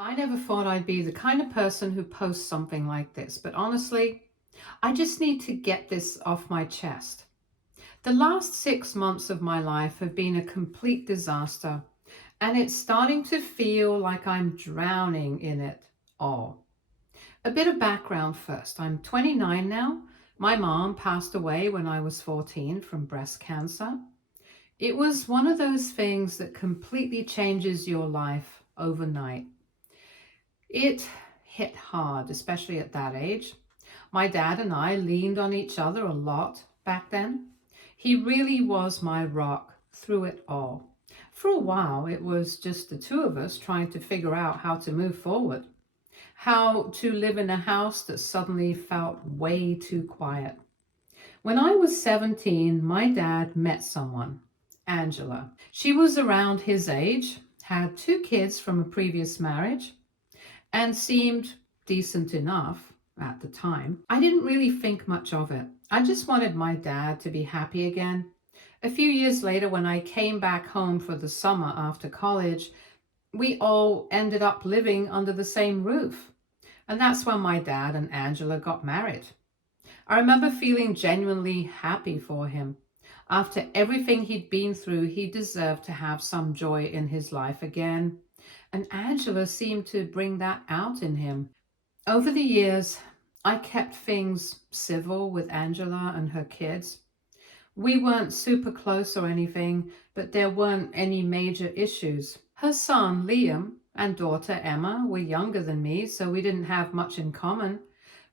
I never thought I'd be the kind of person who posts something like this, but honestly, I just need to get this off my chest. The last 6 months of my life have been a complete disaster, and it's starting to feel like I'm drowning in it all. A bit of background first. I'm 29 now. My mom passed away when I was 14 from breast cancer. It was one of those things that completely changes your life overnight. It hit hard, especially at that age. My dad and I leaned on each other a lot back then. He really was my rock through it all. For a while, it was just the two of us trying to figure out how to move forward, how to live in a house that suddenly felt way too quiet. When I was 17, my dad met someone, Angela. She was around his age, had 2 kids from a previous marriage, and seemed decent enough at the time. I didn't really think much of it. I just wanted my dad to be happy again. A few years later, when I came back home for the summer after college, we all ended up living under the same roof. And that's when my dad and Angela got married. I remember feeling genuinely happy for him. After everything he'd been through, he deserved to have some joy in his life again. And Angela seemed to bring that out in him. Over the years, I kept things civil with Angela and her kids. We weren't super close or anything, but there weren't any major issues. Her son, Liam, and daughter, Emma, were younger than me, so we didn't have much in common,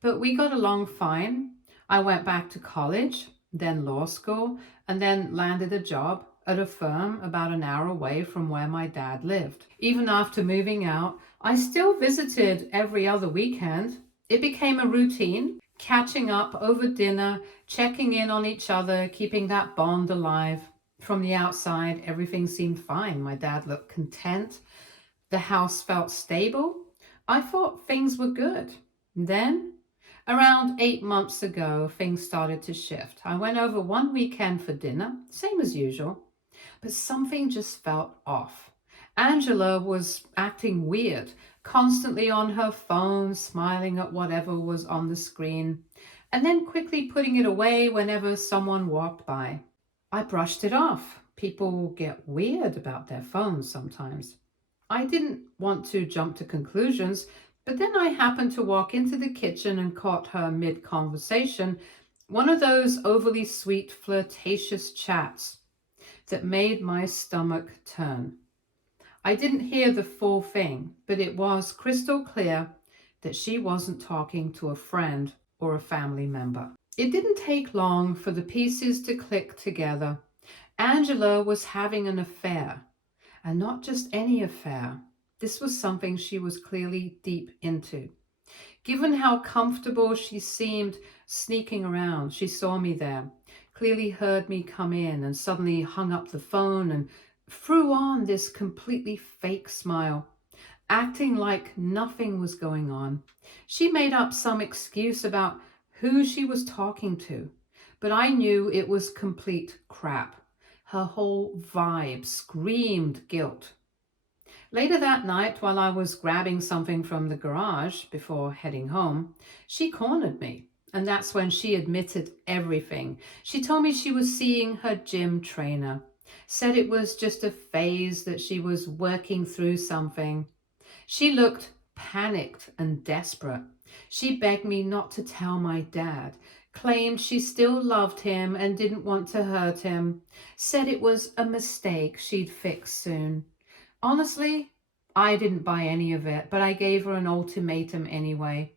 but we got along fine. I went back to college, then law school, and then landed a job at a firm about an hour away from where my dad lived. Even after moving out, I still visited every other weekend. It became a routine, catching up over dinner, checking in on each other, keeping that bond alive. From the outside, everything seemed fine. My dad looked content. The house felt stable. I thought things were good. Then, around 8 months ago, things started to shift. I went over one weekend for dinner, same as usual, but something just felt off. Angela was acting weird, constantly on her phone, smiling at whatever was on the screen, and then quickly putting it away whenever someone walked by. I brushed it off. People get weird about their phones sometimes. I didn't want to jump to conclusions, but then I happened to walk into the kitchen and caught her mid-conversation, one of those overly sweet, flirtatious chats that made my stomach turn. I didn't hear the full thing, but it was crystal clear that she wasn't talking to a friend or a family member. It didn't take long for the pieces to click together. Angela was having an affair, and not just any affair. This was something she was clearly deep into. Given how comfortable she seemed sneaking around, she saw me there, clearly heard me come in, and suddenly hung up the phone and threw on this completely fake smile, acting like nothing was going on. She made up some excuse about who she was talking to, but I knew it was complete crap. Her whole vibe screamed guilt. Later that night, while I was grabbing something from the garage before heading home, she cornered me. And that's when she admitted everything. She told me she was seeing her gym trainer, said it was just a phase, that she was working through something. She looked panicked and desperate. She begged me not to tell my dad, claimed she still loved him and didn't want to hurt him, said it was a mistake she'd fix soon. Honestly, I didn't buy any of it, but I gave her an ultimatum anyway.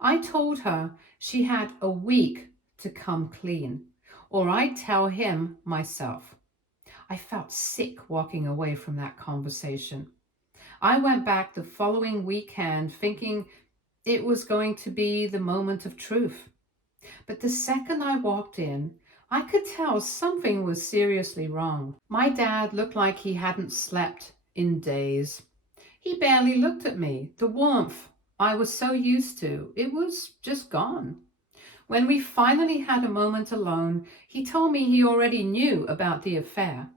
I told her she had a week to come clean, or I'd tell him myself. I felt sick walking away from that conversation. I went back the following weekend thinking it was going to be the moment of truth. But the second I walked in, I could tell something was seriously wrong. My dad looked like he hadn't slept in days. He barely looked at me. The warmth I was so used to, it was just gone. When we finally had a moment alone, he told me he already knew about the affair.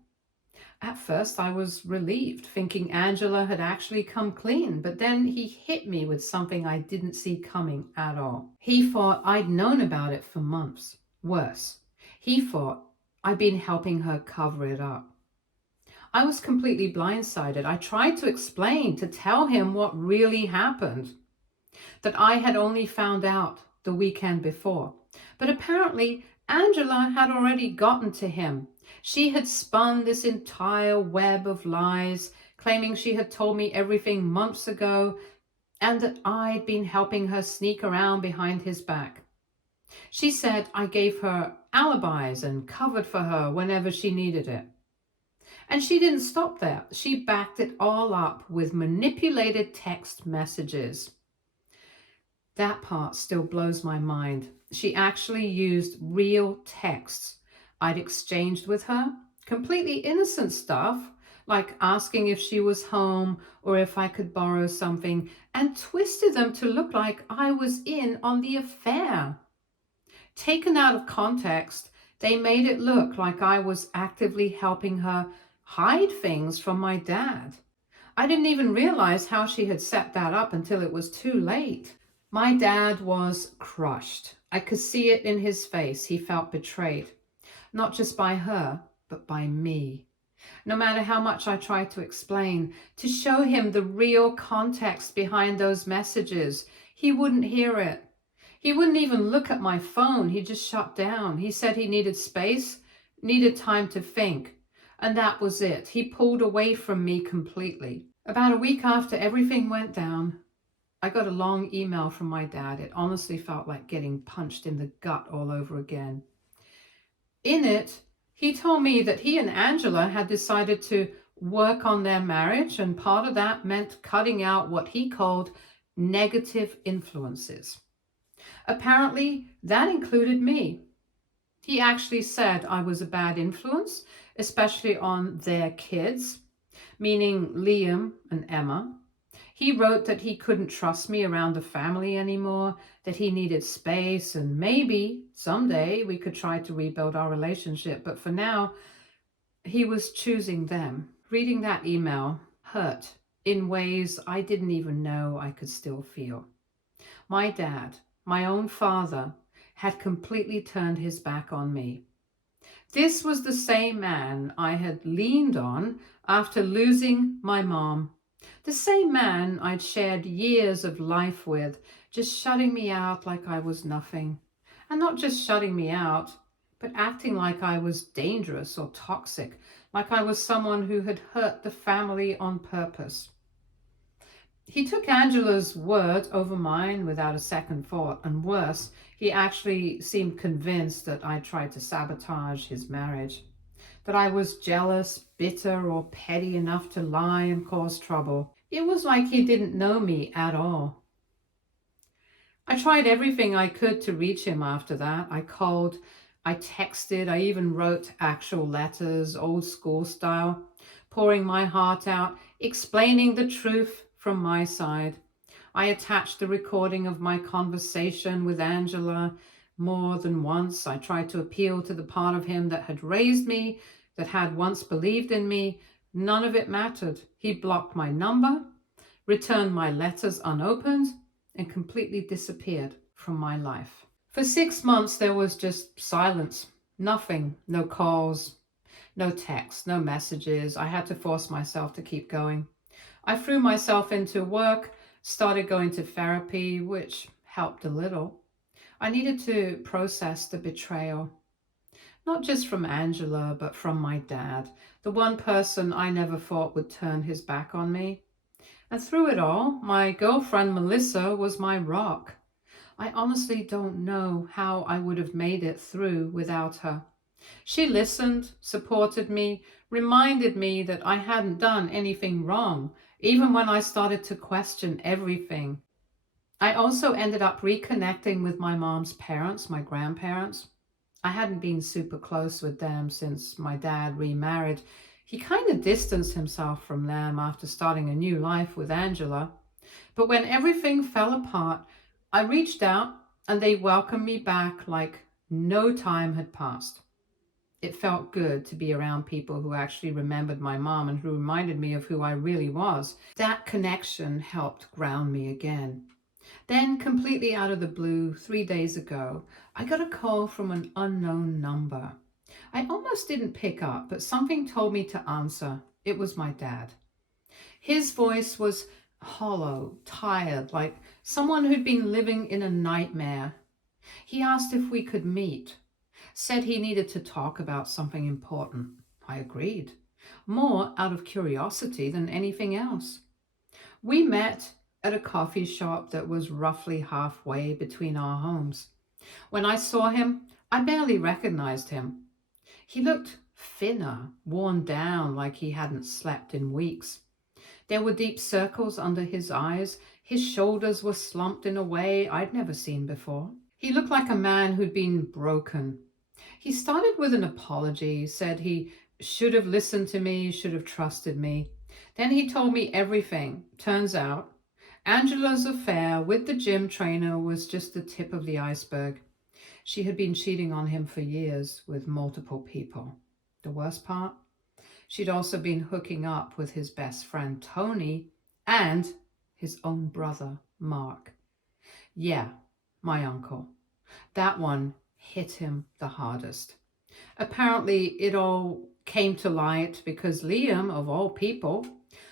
At first, I was relieved, thinking Angela had actually come clean, but then he hit me with something I didn't see coming at all. He thought I'd known about it for months. Worse, he thought I'd been helping her cover it up. I was completely blindsided. I tried to explain, to tell him what really happened, that I had only found out the weekend before. But apparently, Angela had already gotten to him. She had spun this entire web of lies, claiming she had told me everything months ago and that I'd been helping her sneak around behind his back. She said I gave her alibis and covered for her whenever she needed it. And she didn't stop there. She backed it all up with manipulated text messages. That part still blows my mind. She actually used real texts I'd exchanged with her, completely innocent stuff, like asking if she was home or if I could borrow something, and twisted them to look like I was in on the affair. Taken out of context, they made it look like I was actively helping her hide things from my dad. I didn't even realize how she had set that up until it was too late. My dad was crushed. I could see it in his face. He felt betrayed, not just by her, but by me. No matter how much I tried to explain, to show him the real context behind those messages, he wouldn't hear it. He wouldn't even look at my phone. He just shut down. He said he needed space, needed time to think. And that was it. He pulled away from me completely. About a week after everything went down, I got a long email from my dad. It honestly felt like getting punched in the gut all over again. In it, he told me that he and Angela had decided to work on their marriage, and part of that meant cutting out what he called negative influences. Apparently, that included me. He actually said I was a bad influence, especially on their kids, meaning Liam and Emma. He wrote that he couldn't trust me around the family anymore, that he needed space, and maybe someday we could try to rebuild our relationship. But for now, he was choosing them. Reading that email hurt in ways I didn't even know I could still feel. My dad, my own father, had completely turned his back on me. This was the same man I had leaned on after losing my mom. The same man I'd shared years of life with, just shutting me out like I was nothing. And not just shutting me out, but acting like I was dangerous or toxic, like I was someone who had hurt the family on purpose. He took Angela's word over mine without a second thought, and worse, he actually seemed convinced that I tried to sabotage his marriage, that I was jealous, bitter, or petty enough to lie and cause trouble. It was like he didn't know me at all. I tried everything I could to reach him after that. I called, I texted, I even wrote actual letters, old school style, pouring my heart out, explaining the truth from my side. I attached the recording of my conversation with Angela more than once. I tried to appeal to the part of him that had raised me, that had once believed in me. None of it mattered. He blocked my number, returned my letters unopened, and completely disappeared from my life. For 6 months, there was just silence. Nothing. No calls, no texts, no messages. I had to force myself to keep going. I threw myself into work, started going to therapy, which helped a little. I needed to process the betrayal, not just from Angela, but from my dad, the one person I never thought would turn his back on me. And through it all, my girlfriend Melissa was my rock. I honestly don't know how I would have made it through without her. She listened, supported me, reminded me that I hadn't done anything wrong, even when I started to question everything. I also ended up reconnecting with my mom's parents, my grandparents. I hadn't been super close with them since my dad remarried. He kind of distanced himself from them after starting a new life with Angela. But when everything fell apart, I reached out and they welcomed me back like no time had passed. It felt good to be around people who actually remembered my mom and who reminded me of who I really was. That connection helped ground me again. Then, completely out of the blue, 3 days ago, I got a call from an unknown number. I almost didn't pick up, but something told me to answer. It was my dad. His voice was hollow, tired, like someone who'd been living in a nightmare. He asked if we could meet, said he needed to talk about something important. I agreed, more out of curiosity than anything else. We met at a coffee shop that was roughly halfway between our homes. When I saw him, I barely recognized him. He looked thinner, worn down like he hadn't slept in weeks. There were deep circles under his eyes. His shoulders were slumped in a way I'd never seen before. He looked like a man who'd been broken. He started with an apology, said he should have listened to me, should have trusted me. Then he told me everything. Turns out, Angela's affair with the gym trainer was just the tip of the iceberg. She had been cheating on him for years with multiple people. The worst part? She'd also been hooking up with his best friend, Tony, and his own brother, Mark. Yeah, my uncle. That one hit him the hardest. Apparently, it all came to light because Liam, of all people,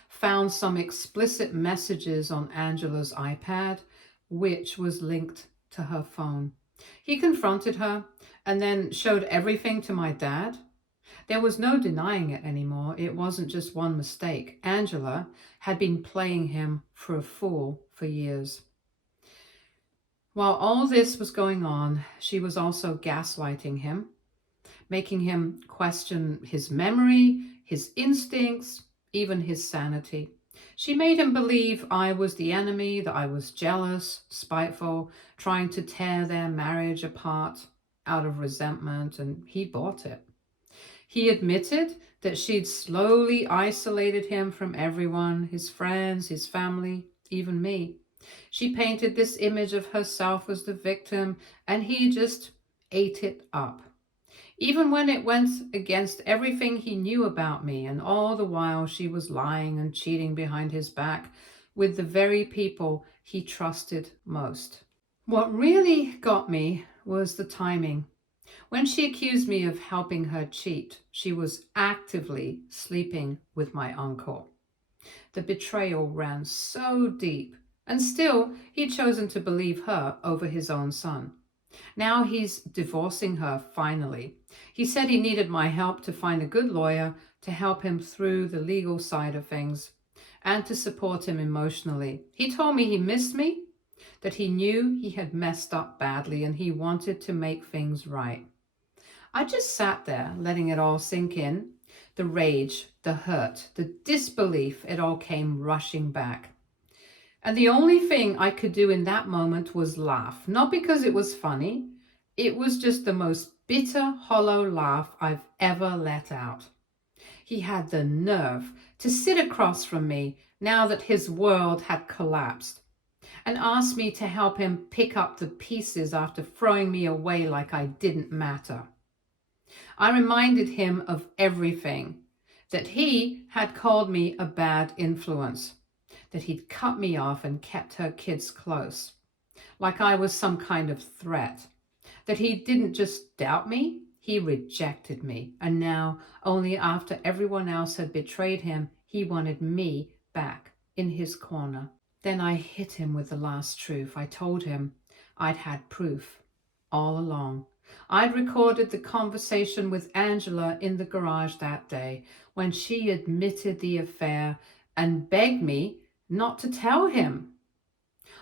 found some explicit messages on Angela's iPad, which was linked to her phone. He confronted her and then showed everything to my dad. There was no denying it anymore. It wasn't just one mistake. Angela had been playing him for a fool for years. While all this was going on, she was also gaslighting him, making him question his memory, his instincts, even his sanity. She made him believe I was the enemy, that I was jealous, spiteful, trying to tear their marriage apart out of resentment, and he bought it. He admitted that she'd slowly isolated him from everyone, his friends, his family, even me. She painted this image of herself as the victim, and he just ate it up. Even when it went against everything he knew about me, and all the while she was lying and cheating behind his back with the very people he trusted most. What really got me was the timing. When she accused me of helping her cheat, she was actively sleeping with my uncle. The betrayal ran so deep, and still he'd chosen to believe her over his own son. Now he's divorcing her finally. He said he needed my help to find a good lawyer to help him through the legal side of things and to support him emotionally. He told me he missed me, that he knew he had messed up badly and he wanted to make things right. I just sat there letting it all sink in. The rage, the hurt, the disbelief, it all came rushing back. And the only thing I could do in that moment was laugh. Not because it was funny. It was just the most bitter, hollow laugh I've ever let out. He had the nerve to sit across from me now that his world had collapsed and ask me to help him pick up the pieces after throwing me away like I didn't matter. I reminded him of everything, that he had called me a bad influence, that he'd cut me off and kept her kids close, like I was some kind of threat, that he didn't just doubt me, he rejected me, and now, only after everyone else had betrayed him, he wanted me back in his corner. Then I hit him with the last truth. I told him I'd had proof all along. I'd recorded the conversation with Angela in the garage that day when she admitted the affair and begged me not to tell him.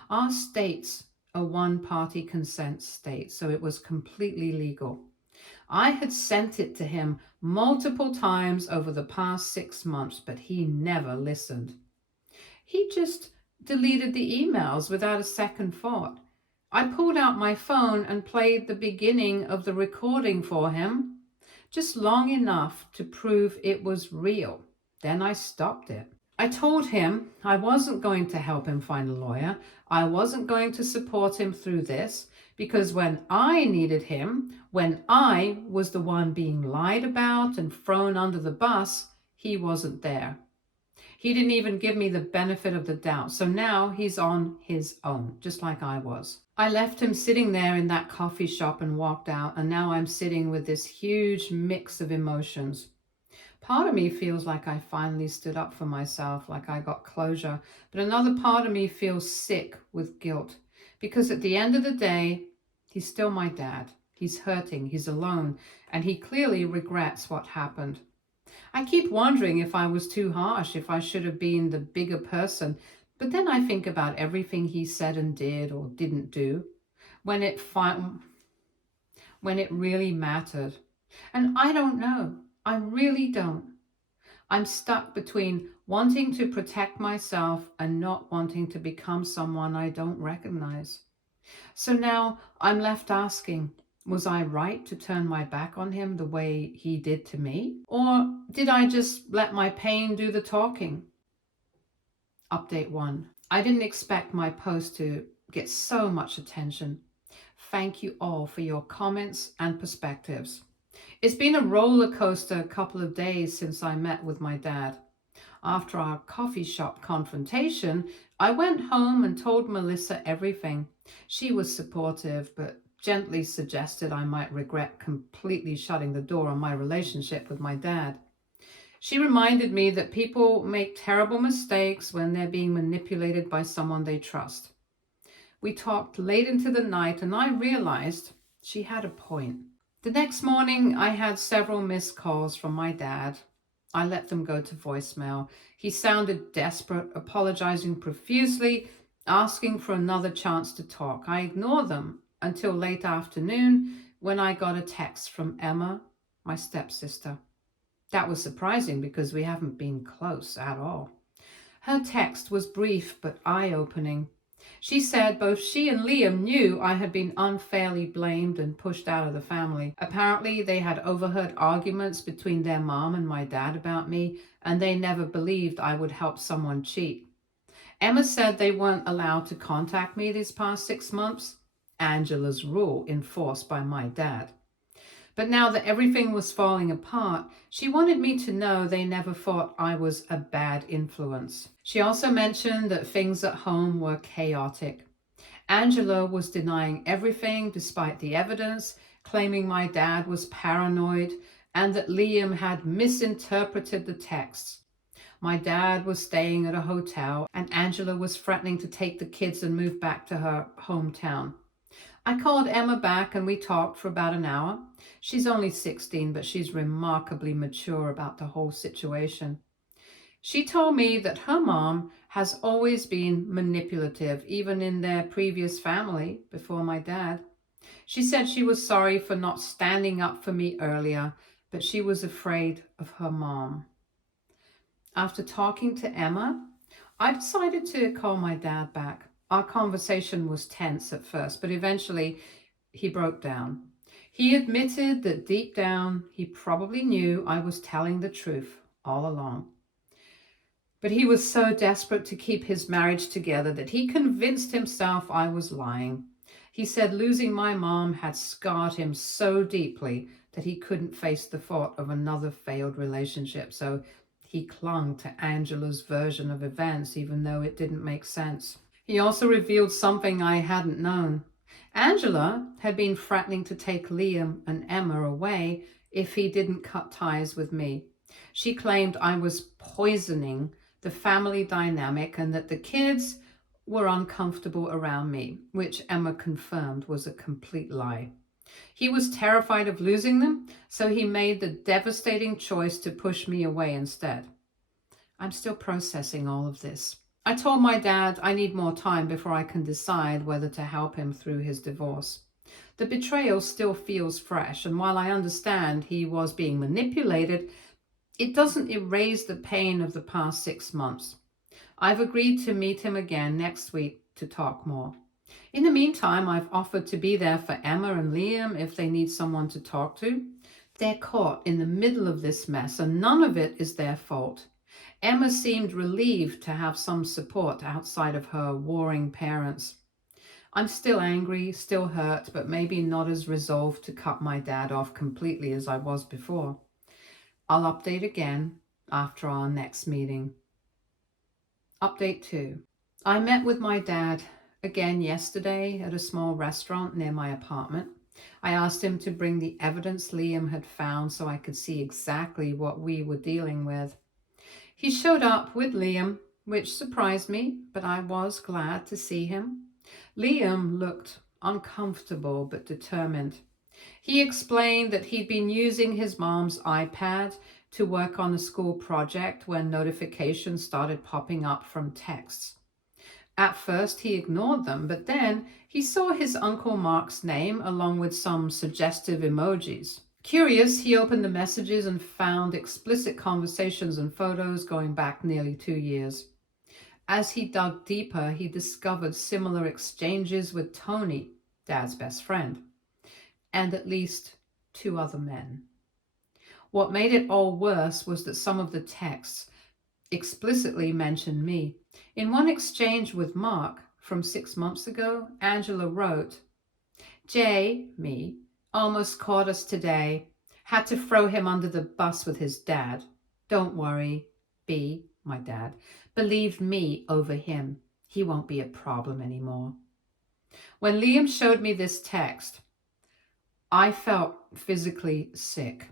Our state's a one-party consent state, so it was completely legal. I had sent it to him multiple times over the past 6 months, but he never listened. He just deleted the emails without a second thought. I pulled out my phone and played the beginning of the recording for him, just long enough to prove it was real. Then I stopped it. I told him I wasn't going to help him find a lawyer. I wasn't going to support him through this because when I needed him, when I was the one being lied about and thrown under the bus, he wasn't there. He didn't even give me the benefit of the doubt. So now he's on his own, just like I was. I left him sitting there in that coffee shop and walked out, and now I'm sitting with this huge mix of emotions. Part of me feels like I finally stood up for myself, like I got closure, but another part of me feels sick with guilt because at the end of the day, he's still my dad. He's hurting, he's alone, and he clearly regrets what happened. I keep wondering if I was too harsh, if I should have been the bigger person, but then I think about everything he said and did or didn't do when it really mattered. And I don't know. I really don't. I'm stuck between wanting to protect myself and not wanting to become someone I don't recognize. So now I'm left asking, was I right to turn my back on him the way he did to me? Or did I just let my pain do the talking? Update 1. I didn't expect my post to get so much attention. Thank you all for your comments and perspectives. It's been a roller coaster couple of days since I met with my dad. After our coffee shop confrontation, I went home and told Melissa everything. She was supportive, but gently suggested I might regret completely shutting the door on my relationship with my dad. She reminded me that people make terrible mistakes when they're being manipulated by someone they trust. We talked late into the night and I realized she had a point. The next morning, I had several missed calls from my dad. I let them go to voicemail. He sounded desperate, apologizing profusely, asking for another chance to talk. I ignored them until late afternoon when I got a text from Emma, my stepsister. That was surprising because we haven't been close at all. Her text was brief but eye-opening. She said both she and Liam knew I had been unfairly blamed and pushed out of the family. Apparently, they had overheard arguments between their mom and my dad about me, and they never believed I would help someone cheat. Emma said they weren't allowed to contact me these past 6 months, Angela's rule enforced by my dad. But now that everything was falling apart, she wanted me to know they never thought I was a bad influence. She also mentioned that things at home were chaotic. Angela was denying everything despite the evidence, claiming my dad was paranoid and that Liam had misinterpreted the texts. My dad was staying at a hotel and Angela was threatening to take the kids and move back to her hometown. I called Emma back and we talked for about an hour. She's only 16, but she's remarkably mature about the whole situation. She told me that her mom has always been manipulative, even in their previous family before my dad. She said she was sorry for not standing up for me earlier, but she was afraid of her mom. After talking to Emma, I decided to call my dad back. Our conversation was tense at first, but eventually he broke down. He admitted that deep down, he probably knew I was telling the truth all along. But he was so desperate to keep his marriage together that he convinced himself I was lying. He said losing my mom had scarred him so deeply that he couldn't face the thought of another failed relationship, so he clung to Angela's version of events even though it didn't make sense. He also revealed something I hadn't known. Angela had been threatening to take Liam and Emma away if he didn't cut ties with me. She claimed I was poisoning the family dynamic and that the kids were uncomfortable around me, which Emma confirmed was a complete lie. He was terrified of losing them, so he made the devastating choice to push me away instead. I'm still processing all of this. I told my dad I need more time before I can decide whether to help him through his divorce. The betrayal still feels fresh, and while I understand he was being manipulated, it doesn't erase the pain of the past 6 months. I've agreed to meet him again next week to talk more. In the meantime, I've offered to be there for Emma and Liam if they need someone to talk to. They're caught in the middle of this mess, and none of it is their fault. Emma seemed relieved to have some support outside of her warring parents. I'm still angry, still hurt, but maybe not as resolved to cut my dad off completely as I was before. I'll update again after our next meeting. Update 2. I met with my dad again yesterday at a small restaurant near my apartment. I asked him to bring the evidence Liam had found so I could see exactly what we were dealing with. He showed up with Liam, which surprised me, but I was glad to see him. Liam looked uncomfortable but determined. He explained that he'd been using his mom's iPad to work on a school project when notifications started popping up from texts. At first he ignored them, but then he saw his Uncle Mark's name along with some suggestive emojis. Curious, he opened the messages and found explicit conversations and photos going back nearly 2 years. As he dug deeper, he discovered similar exchanges with Tony, Dad's best friend, and at least 2 other men. What made it all worse was that some of the texts explicitly mentioned me. In one exchange with Mark from 6 months ago, Angela wrote, "Jay, me, almost caught us today. Had to throw him under the bus with his dad. Don't worry, B, my dad, believed me over him. He won't be a problem anymore." When Liam showed me this text, I felt physically sick.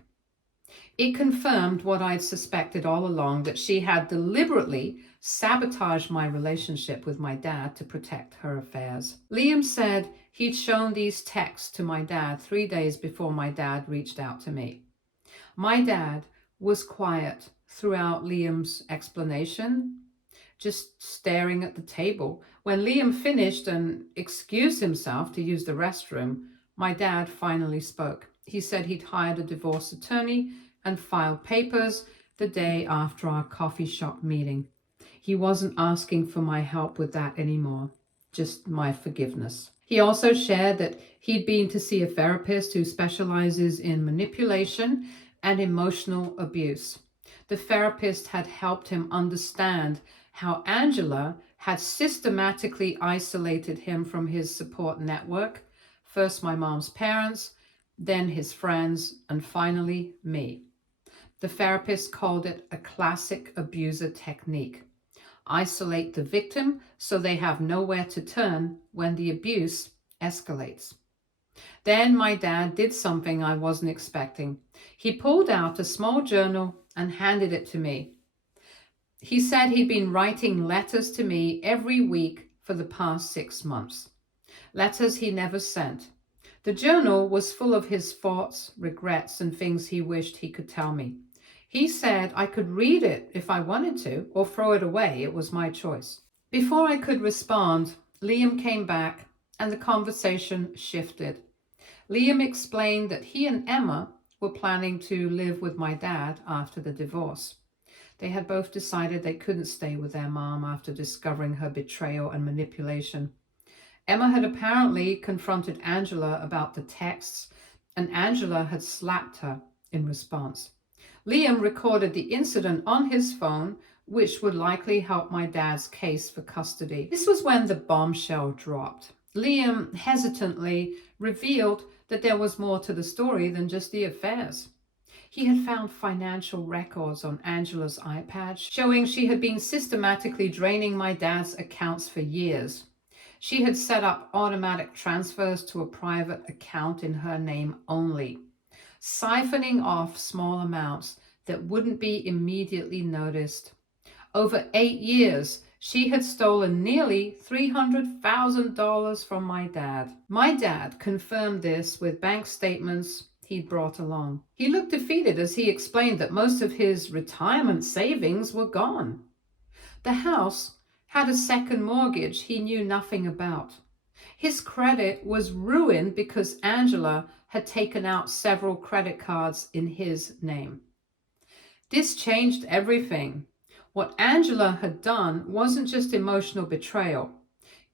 It confirmed what I'd suspected all along, that she had deliberately sabotaged my relationship with my dad to protect her affairs. Liam said he'd shown these texts to my dad 3 days before my dad reached out to me. My dad was quiet throughout Liam's explanation, just staring at the table. When Liam finished and excused himself to use the restroom, my dad finally spoke. He said he'd hired a divorce attorney and filed papers the day after our coffee shop meeting. He wasn't asking for my help with that anymore, just my forgiveness. He also shared that he'd been to see a therapist who specializes in manipulation and emotional abuse. The therapist had helped him understand how Angela had systematically isolated him from his support network, first my mom's parents, then his friends, and finally me. The therapist called it a classic abuser technique. Isolate the victim so they have nowhere to turn when the abuse escalates. Then my dad did something I wasn't expecting. He pulled out a small journal and handed it to me. He said he'd been writing letters to me every week for the past 6 months. Letters he never sent. The journal was full of his thoughts, regrets, and things he wished he could tell me. He said I could read it if I wanted to, or throw it away. It was my choice. Before I could respond, Liam came back and the conversation shifted. Liam explained that he and Emma were planning to live with my dad after the divorce. They had both decided they couldn't stay with their mom after discovering her betrayal and manipulation. Emma had apparently confronted Angela about the texts, and Angela had slapped her in response. Liam recorded the incident on his phone, which would likely help my dad's case for custody. This was when the bombshell dropped. Liam hesitantly revealed that there was more to the story than just the affairs. He had found financial records on Angela's iPad showing she had been systematically draining my dad's accounts for years. She had set up automatic transfers to a private account in her name only, siphoning off small amounts that wouldn't be immediately noticed. Over 8 years, she had stolen nearly $300,000 from my dad. My dad confirmed this with bank statements he'd brought along. He looked defeated as he explained that most of his retirement savings were gone. The house had a second mortgage he knew nothing about. His credit was ruined because Angela had taken out several credit cards in his name. This changed everything. What Angela had done wasn't just emotional betrayal,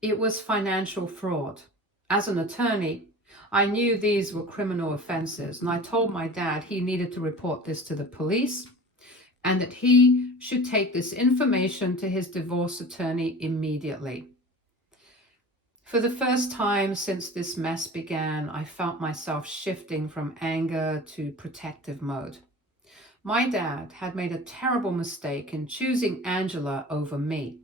it was financial fraud. As an attorney, I knew these were criminal offenses, and I told my dad he needed to report this to the police and that he should take this information to his divorce attorney immediately. For the first time since this mess began, I felt myself shifting from anger to protective mode. My dad had made a terrible mistake in choosing Angela over me,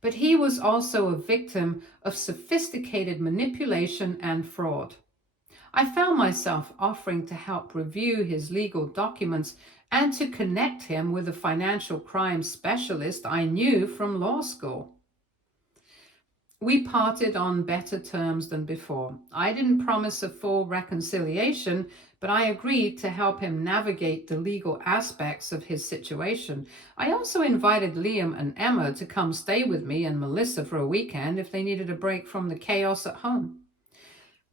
but he was also a victim of sophisticated manipulation and fraud. I found myself offering to help review his legal documents and to connect him with a financial crime specialist I knew from law school. We parted on better terms than before. I didn't promise a full reconciliation, but I agreed to help him navigate the legal aspects of his situation. I also invited Liam and Emma to come stay with me and Melissa for a weekend if they needed a break from the chaos at home.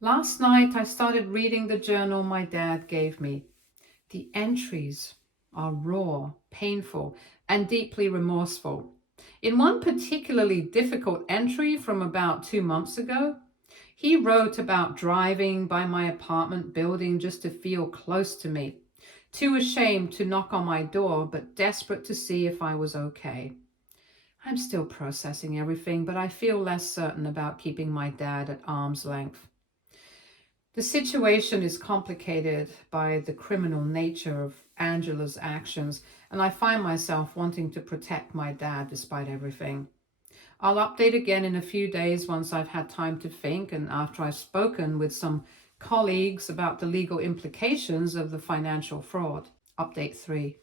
Last night, I started reading the journal my dad gave me. The entries are raw, painful, and deeply remorseful. In one particularly difficult entry from about 2 months ago, he wrote about driving by my apartment building just to feel close to me, too ashamed to knock on my door, but desperate to see if I was okay. I'm still processing everything, but I feel less certain about keeping my dad at arm's length. The situation is complicated by the criminal nature of Angela's actions, and I find myself wanting to protect my dad despite everything. I'll update again in a few days once I've had time to think and after I've spoken with some colleagues about the legal implications of the financial fraud. Update 3.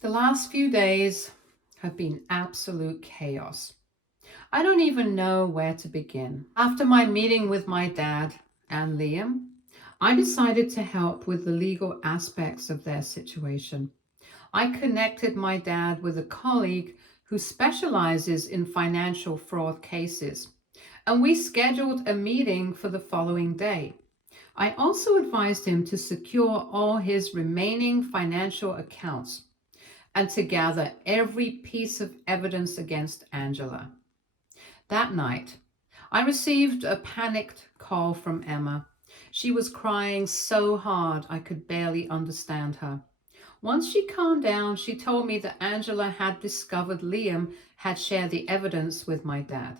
The last few days have been absolute chaos. I don't even know where to begin. After my meeting with my dad and Liam, I decided to help with the legal aspects of their situation. I connected my dad with a colleague who specializes in financial fraud cases, and we scheduled a meeting for the following day. I also advised him to secure all his remaining financial accounts and to gather every piece of evidence against Angela. That night, I received a panicked call from Emma. She was crying so hard I could barely understand her. Once she calmed down, she told me that Angela had discovered Liam had shared the evidence with my dad.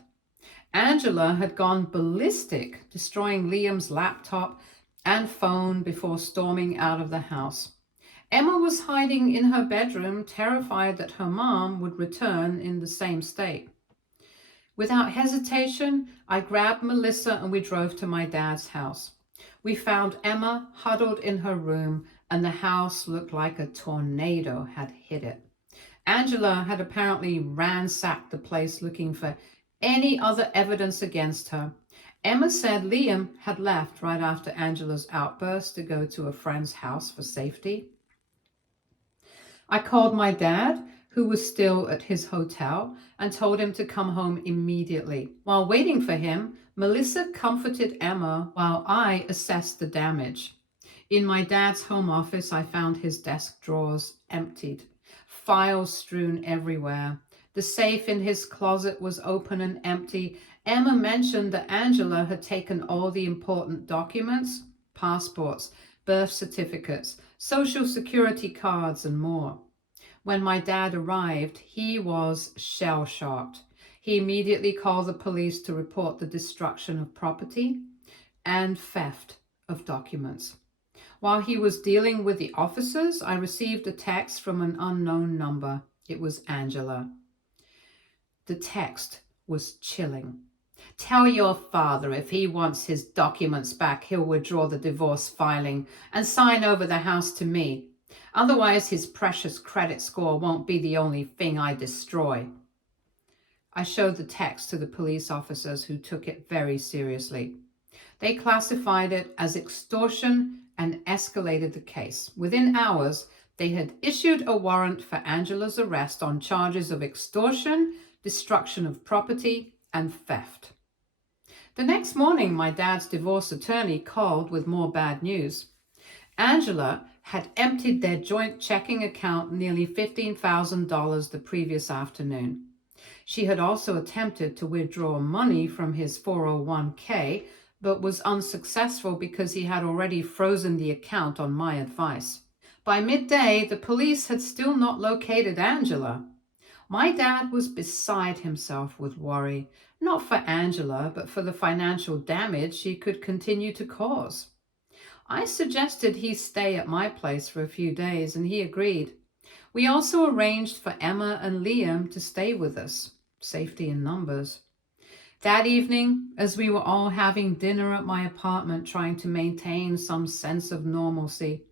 Angela had gone ballistic, destroying Liam's laptop and phone before storming out of the house. Emma was hiding in her bedroom, terrified that her mom would return in the same state. Without hesitation, I grabbed Melissa and we drove to my dad's house. We found Emma huddled in her room, and the house looked like a tornado had hit it. Angela had apparently ransacked the place looking for any other evidence against her. Emma said Liam had left right after Angela's outburst to go to a friend's house for safety. I called my dad, who was still at his hotel, and told him to come home immediately. While waiting for him, Melissa comforted Emma while I assessed the damage. In my dad's home office, I found his desk drawers emptied, files strewn everywhere. The safe in his closet was open and empty. Emma mentioned that Angela had taken all the important documents, passports, birth certificates, social security cards, and more. When my dad arrived, he was shell-shocked. He immediately called the police to report the destruction of property and theft of documents. While he was dealing with the officers, I received a text from an unknown number. It was Angela. The text was chilling. Tell your father if he wants his documents back, he'll withdraw the divorce filing and sign over the house to me. Otherwise, his precious credit score won't be the only thing I destroy. I showed the text to the police officers, who took it very seriously. They classified it as extortion and escalated the case. Within hours, they had issued a warrant for Angela's arrest on charges of extortion, destruction of property, and theft. The next morning, my dad's divorce attorney called with more bad news. Angela had emptied their joint checking account nearly $15,000 the previous afternoon. She had also attempted to withdraw money from his 401k, but was unsuccessful because he had already frozen the account on my advice. By midday, the police had still not located Angela. My dad was beside himself with worry, not for Angela, but for the financial damage she could continue to cause. I suggested he stay at my place for a few days, and he agreed. We also arranged for Emma and Liam to stay with us. Safety in numbers. That evening, as we were all having dinner at my apartment trying to maintain some sense of normalcy,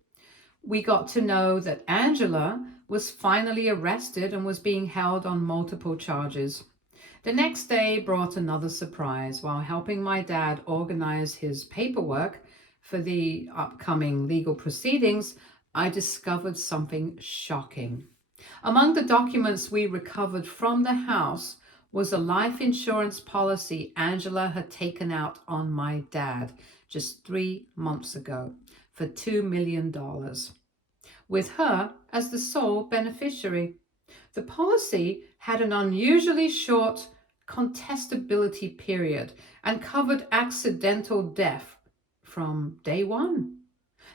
we got to know that Angela was finally arrested and was being held on multiple charges. The next day brought another surprise. While helping my dad organize his paperwork for the upcoming legal proceedings, I discovered something shocking. Among the documents we recovered from the house was a life insurance policy Angela had taken out on my dad just 3 months ago for $2 million, with her as the sole beneficiary. The policy had an unusually short contestability period and covered accidental death from day one.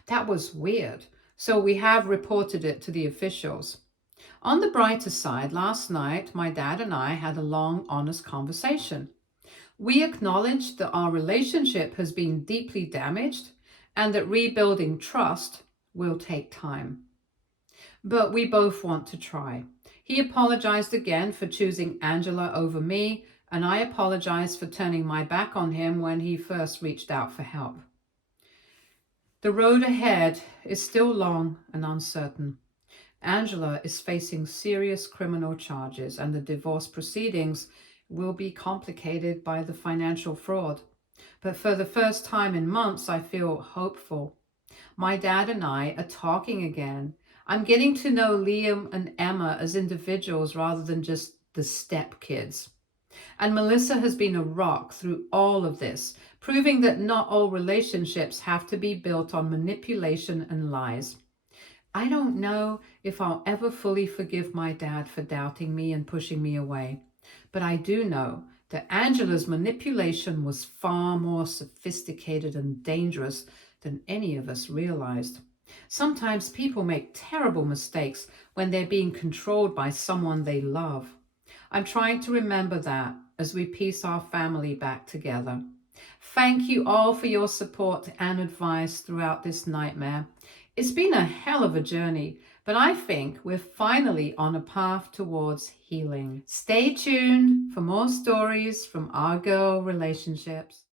That was weird, so we have reported it to the officials. On the brighter side, last night, my dad and I had a long, honest conversation. We acknowledged that our relationship has been deeply damaged and that rebuilding trust will take time. But we both want to try. He apologized again for choosing Angela over me, and I apologized for turning my back on him when he first reached out for help. The road ahead is still long and uncertain. Angela is facing serious criminal charges, and the divorce proceedings will be complicated by the financial fraud. But for the first time in months, I feel hopeful. My dad and I are talking again. I'm getting to know Liam and Emma as individuals rather than just the stepkids. And Melissa has been a rock through all of this, proving that not all relationships have to be built on manipulation and lies. I don't know if I'll ever fully forgive my dad for doubting me and pushing me away, but I do know that Angela's manipulation was far more sophisticated and dangerous than any of us realized. Sometimes people make terrible mistakes when they're being controlled by someone they love. I'm trying to remember that as we piece our family back together. Thank you all for your support and advice throughout this nightmare. It's been a hell of a journey, but I think we're finally on a path towards healing. Stay tuned for more stories from our girl relationships.